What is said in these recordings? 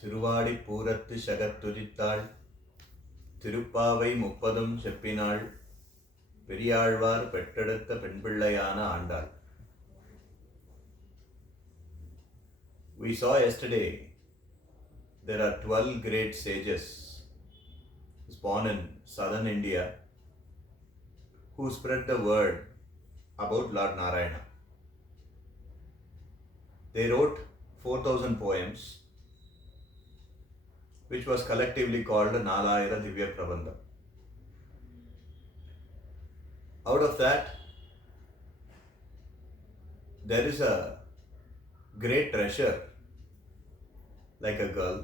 திருவாடி பூரத்து சகத்துதித்தாள் திருப்பாவை முப்பதும் செப்பினாள் பெரியாழ்வார் பெற்றெடுத்த பெண்பிள்ளையான Andal. We saw yesterday there are 12 great sages born in southern India who spread the word about Lord Narayana. They wrote 4,000 poems which was collectively called Nalayira Divya Prabandham. Out of that, there is a great treasure like a girl,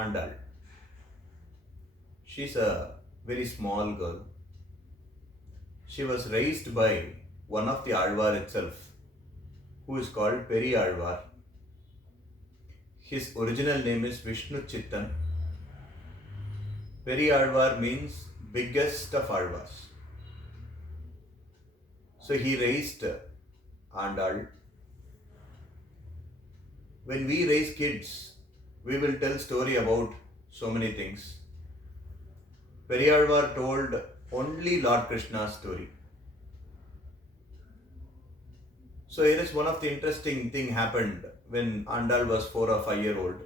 Andal. She's a very small girl. She was raised by one of the Alvar itself, who is called Periyalvar. His original name is Vishnu Chittan. Periyalvar means biggest of Alvars. So he raised Andal. When we raise kids, we will tell story about so many things. Periyalvar told only Lord Krishna's story. So here is one of the interesting thing happened when Andal was 4 or 5 years old.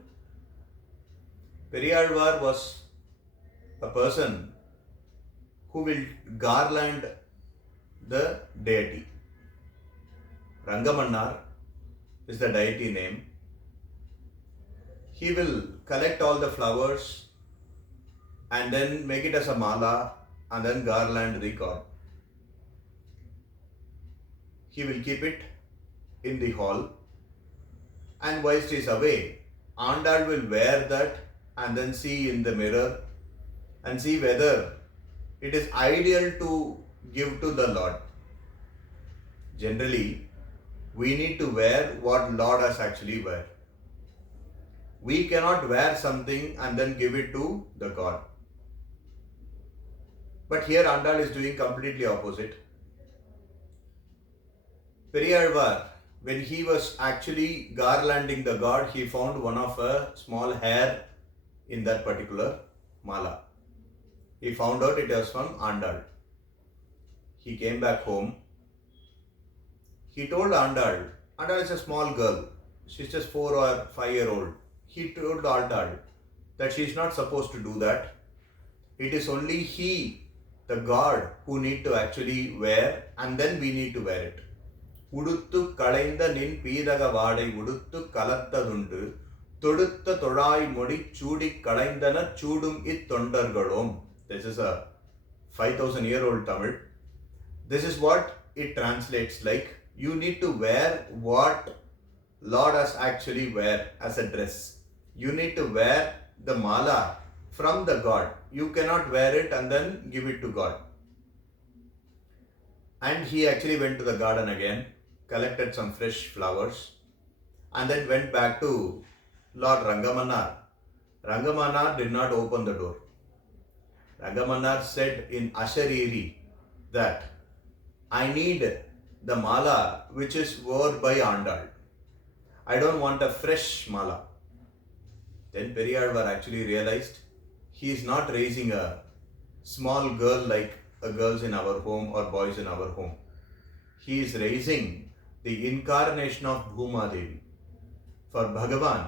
Periyalvar was a person who will garland the deity. Rangamannar is the deity name. He will collect all the flowers and then make it as a mala and then garland the god. He will keep it in the hall, and whilst he is away, Andal will wear that and then see in the mirror and see whether it is ideal to give to the Lord. Generally, we need to wear what Lord has actually wear. We cannot wear something and then give it to the God. But here Andal is doing completely opposite. Periyalvar, when he was actually garlanding the god, he found one of a small hair in that particular mala. He found out it was from Andal. He came back home. He told Andal is a small girl. She's just 4 or 5 years old. He told Andal that she is not supposed to do that. It is only he, the god, who need to actually wear, and then we need to wear it. உடுத்து களைந்த நின் பீதக வாடை உடுத்து கலத்ததுண்டு தொடுத்த தொழாய் மொழி சூடி களைந்தன சூடும் இத்தொண்டர்களோம். This is a 5,000-year-old Tamil. This is what it translates like. You need to wear what Lord has actually wear as a dress. You need to wear the mala from the God. You cannot wear it and then give it to God. And he actually went to the garden again, collected some fresh flowers, and then went back to Lord Rangamannar. Rangamannar did not open the door. Rangamannar said in Ashariri that I need the mala which is worn by Andal. I don't want a fresh mala. Then Periyalvar actually realized he is not raising a small girl like girls in our home or boys in our home. He is raising the incarnation of Bhuma Devi. For Bhagavan,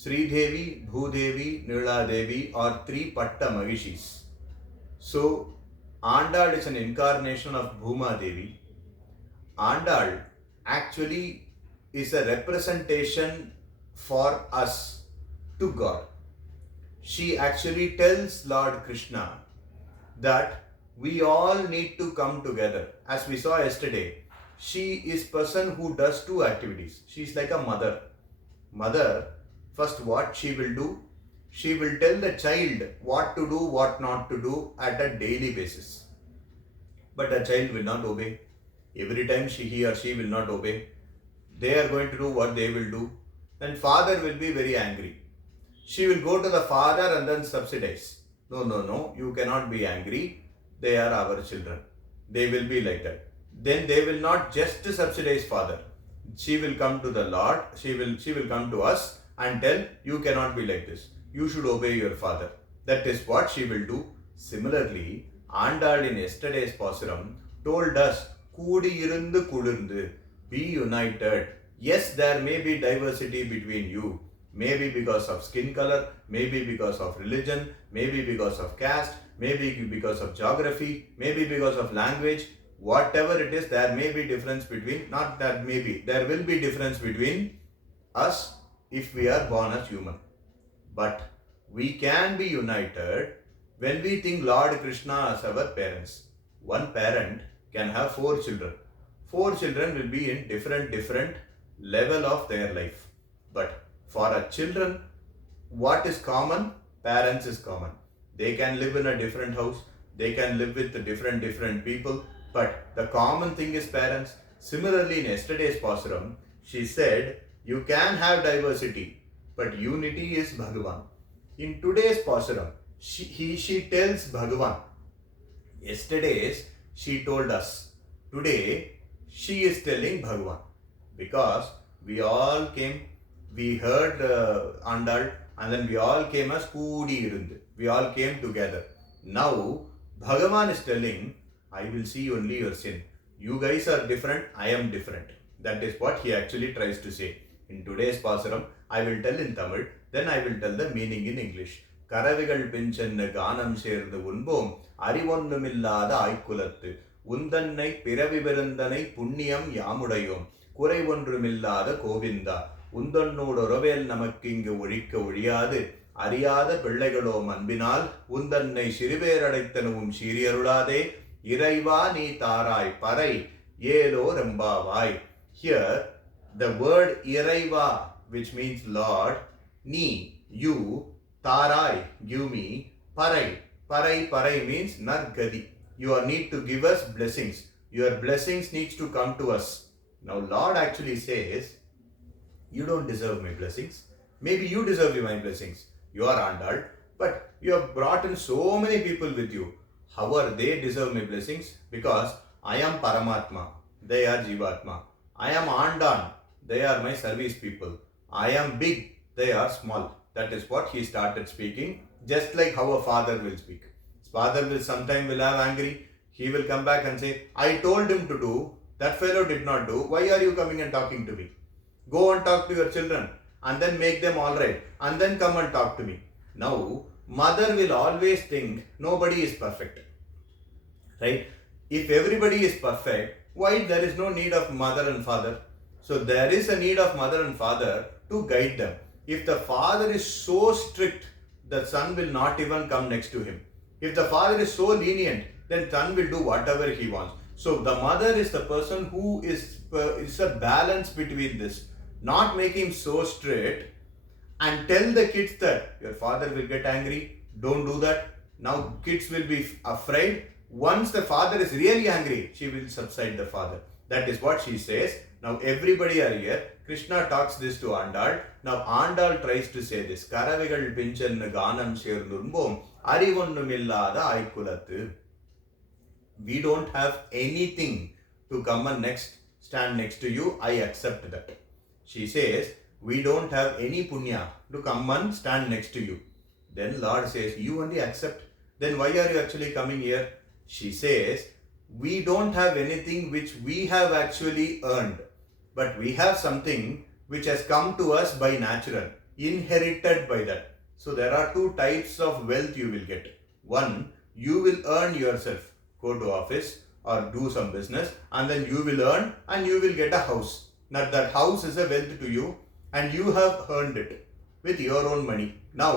Sri Devi, Bhudevi, Nila Devi are 3 Patta Mahishis. So Andal is an incarnation of Bhuma Devi. Andal actually is a representation for us to God. She actually tells Lord Krishna that we all need to come together. As we saw yesterday, she is person who does 2 activities. She is like a mother. Mother, first what she will do? She will tell the child what to do, what not to do at a daily basis. But the child will not obey. Every time he or she will not obey. They are going to do what they will do. Then father will be very angry. She will go to the father and then subsidize. No, you cannot be angry. They are our children. They will be like that. Then they will not just subsidize father. She will come to the Lord. She will come to us and tell you cannot be like this. You should obey your father. That is what she will do. Similarly, Andal in yesterday's Pasuram told us, Kudi irundu kulundu, be united. Yes, there may be diversity between you. Maybe because of skin color, maybe because of religion, maybe because of caste, maybe because of geography, maybe because of language. Whatever it is, there may be difference between, not that maybe, there will be difference between us if we are born as human. But we can be united when we think Lord Krishna as our parents. One parent can have 4 children. 4 children will be in different level of their life. But for a children, what is common? Parents is common. They can live in a different house. They can live with different people. But the common thing is parents. Similarly, in yesterday's Pasuram, she said, you can have diversity, but unity is Bhagavan. In today's Pasuram, she tells Bhagavan. Yesterday's, she told us. Today, she is telling Bhagavan. Because we all came, we heard Andal, and then we all came as Kudi irundu. We all came together. Now, Bhagavan is telling, I will see only your sin. You guys are different, I am different. That is what he actually tries to say. In today's Pasuram, I will tell in Tamil, then I will tell the meaning in English. Karavigal pinchennu ganam சேர்ந்து உண்போம் அறிவொன்னுமில்லாத ஆய்க்குலத்து உந்தன்னை பிறவி பெருந்தனை புண்ணியம் யாமுடையோம் குறை ஒன்றுமில்லாத கோவிந்தா உந்தன்னோடொருவேல் நமக்கிங்கு ஒழிக்க ஒழியாது அறியாத பிள்ளைகளோம் அன்பினால் உந்தன்னை சிறுபேரடைத்தனவும் சீரியருளாதே இறைவா நீ தாராய் பறை ஏலோ ரெம்பாவாய். Here, the word Iraiva, which means Lord, Ni, you, Tarai, give me, Parai means Nargadi. You need to give us blessings. Your blessings needs to come to us. Now Lord actually says, you don't deserve my blessings. Maybe you deserve my blessings. You are Andal, but you have brought in so many people with you. How are they deserve my blessings? Because I am Paramatma, they are Jivatma. I am Andan, they are my service people. I am big, they are small. That is what he started speaking, just like how a father will speak. His father will sometime will have angry. He will come back and say, I told him to do, that fellow did not do. Why are you coming and talking to me? Go and talk to your children and then make them all right and then come and talk to me. Now, mother will always think nobody is perfect. Right? If everybody is perfect, why there is no need of mother and father? So there is a need of mother and father to guide them. If the father is so strict, the son will not even come next to him. If the father is so lenient, then son will do whatever he wants. So the mother is the person who is a balance between this. Not make him so strict and tell the kids that your father will get angry, don't do that. Now kids will be afraid. Once the father is really angry, she will subside the father. That is what she says. Now everybody are here. Krishna talks this to Andal. Now Andal tries to say this. Karavigal pinchennu ganam சேர்ந்துன்போம் அறிவொன்னுமில்லாத ஆய்க்குலத்து. We don't have anything to come and stand next to you. I accept that. She says, we don't have any punya to come and stand next to you. Then Lord says, you only accept. Then why are you actually coming here? She says, we don't have anything which we have actually earned. But we have something which has come to us by natural, inherited by that. So there are 2 types of wealth you will get. One, you will earn yourself. Go to office or do some business and then you will earn and you will get a house. Now that house is a wealth to you and you have earned it with your own money. Now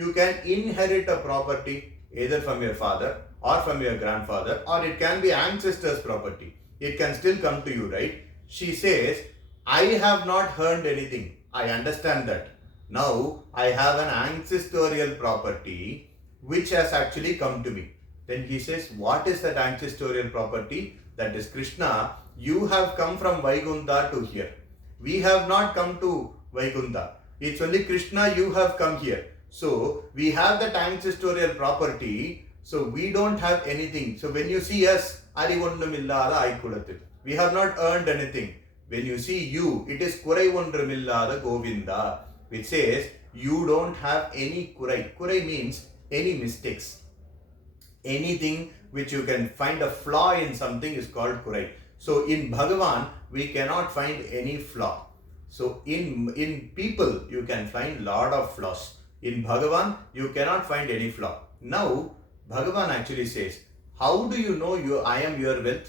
you can inherit a property either from your father or from your grandfather, or it can be ancestors' property. It can still come to you, right? She says, I have not earned anything. I understand that. Now I have an ancestral property which has actually come to me. Then he says, what is that ancestral property? That is Krishna. You have come from Vaikuntha to here. We have not come to Vaikuntha. It's only Krishna, you have come here. So we have that ancestral property. So we don't have anything. So when you see us, Arivonnumillada Aikulathu. We have not earned anything. When you see you, it is Kurai Ondrumillada Govinda. which says you don't have any kurai. Kurai means any mistakes. Anything which you can find a flaw in something is called kurai. So in Bhagavan, we cannot find any flaw. So in people, you can find lot of flaws. In Bhagavan, you cannot find any flaw. Now, Bhagavan actually says, how do you know I am your wealth?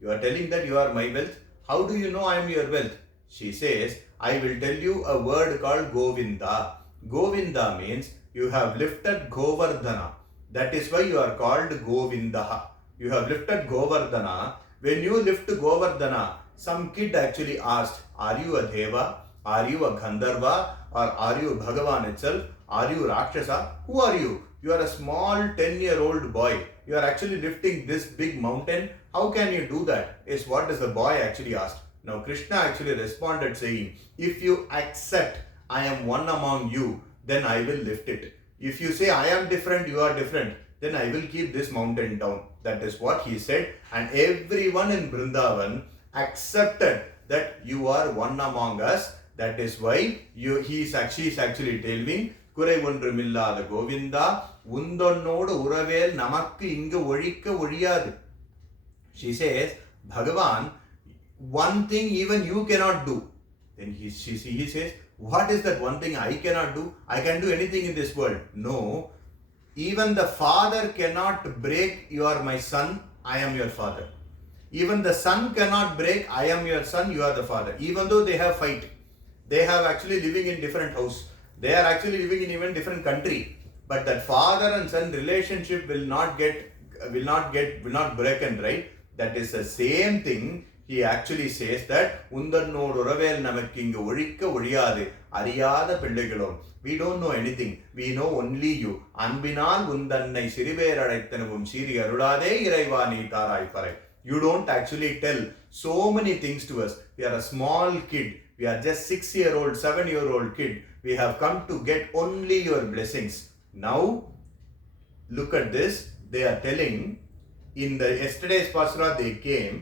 You are telling that you are my wealth. How do you know I am your wealth? She says, I will tell you a word called Govinda. Govinda means you have lifted Govardhana. That is why you are called Govinda. You have lifted Govardhana. When you lift Govardhana, some kid actually asked, are you a Deva? Are you a Gandharva? Or are you Bhagavan itself? Are you Rakshasa? Who are you? You are a small 10-year-old boy. You are actually lifting this big mountain. How can you do that? Is what is the boy actually asked. Now Krishna actually responded saying, if you accept I am one among you, then I will lift it. If you say I am different, you are different, then I will keep this mountain down. That is what he said. And everyone in Vrindavan accepted that you are one among us. That is why he is actually telling, குறை ஒன்றுமில்லாத கோவிந்தா உந்தன்னோடு உறவேல் நமக்கு இங்கு ஒழிக்க ஒழியாது. She says, Bhagavan, one thing even you cannot do. Then he says, what is that one thing I cannot do? I can do anything in this world. No, even the father cannot break, you are my son, I am your father. Even the son cannot break, I am your son, you are the father. Even though they have fight, they have actually living in different house. They are actually living in even different country. But that father and son relationship will not break, right? That is the same thing. He actually says that உந்தன்னோடு உறவேல் நமக்கு இங்கு ஒழிக்க ஒழியாது அறியாத பிள்ளைகளோம். We don't know anything. We know only you. அன்பினால் உந்தன்னை சிறுபேர் அழைத்தனவும் சீறி அருளாதே இறைவா நீ தாராய் பறை. You don't actually tell so many things to us. We are a small kid. We are just 6-year-old, 7-year-old kid. We have come to get only your blessings. Now, look at this. They are telling, in the yesterday's Pasra they came.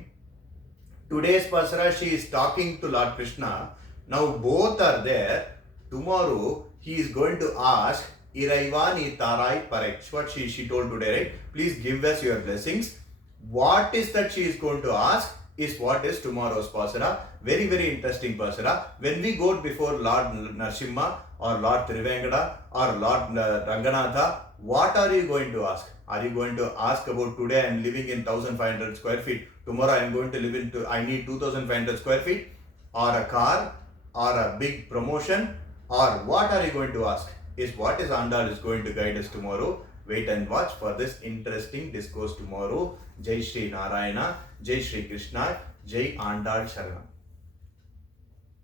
Today's Pasra she is talking to Lord Krishna. Now both are there. Tomorrow he is going to ask, Iraivani Tarai Parex. What she told today, right? Please give us your blessings. What is that she is going to ask is what is tomorrow's Pasara. Very, very interesting Pasara. When we go before Lord Narsimha or Lord Trivengada or Lord Ranganatha, what are you going to ask? Are you going to ask about today I am living in 1500 square feet, tomorrow I am going to live in, I need 2500 square feet, or a car, or a big promotion, or what are you going to ask? Is what is Andal is going to guide us tomorrow. Wait and watch for this interesting discourse tomorrow. Jai Shri Narayana, Jai Shri Krishna, Jai Andal Sharanam.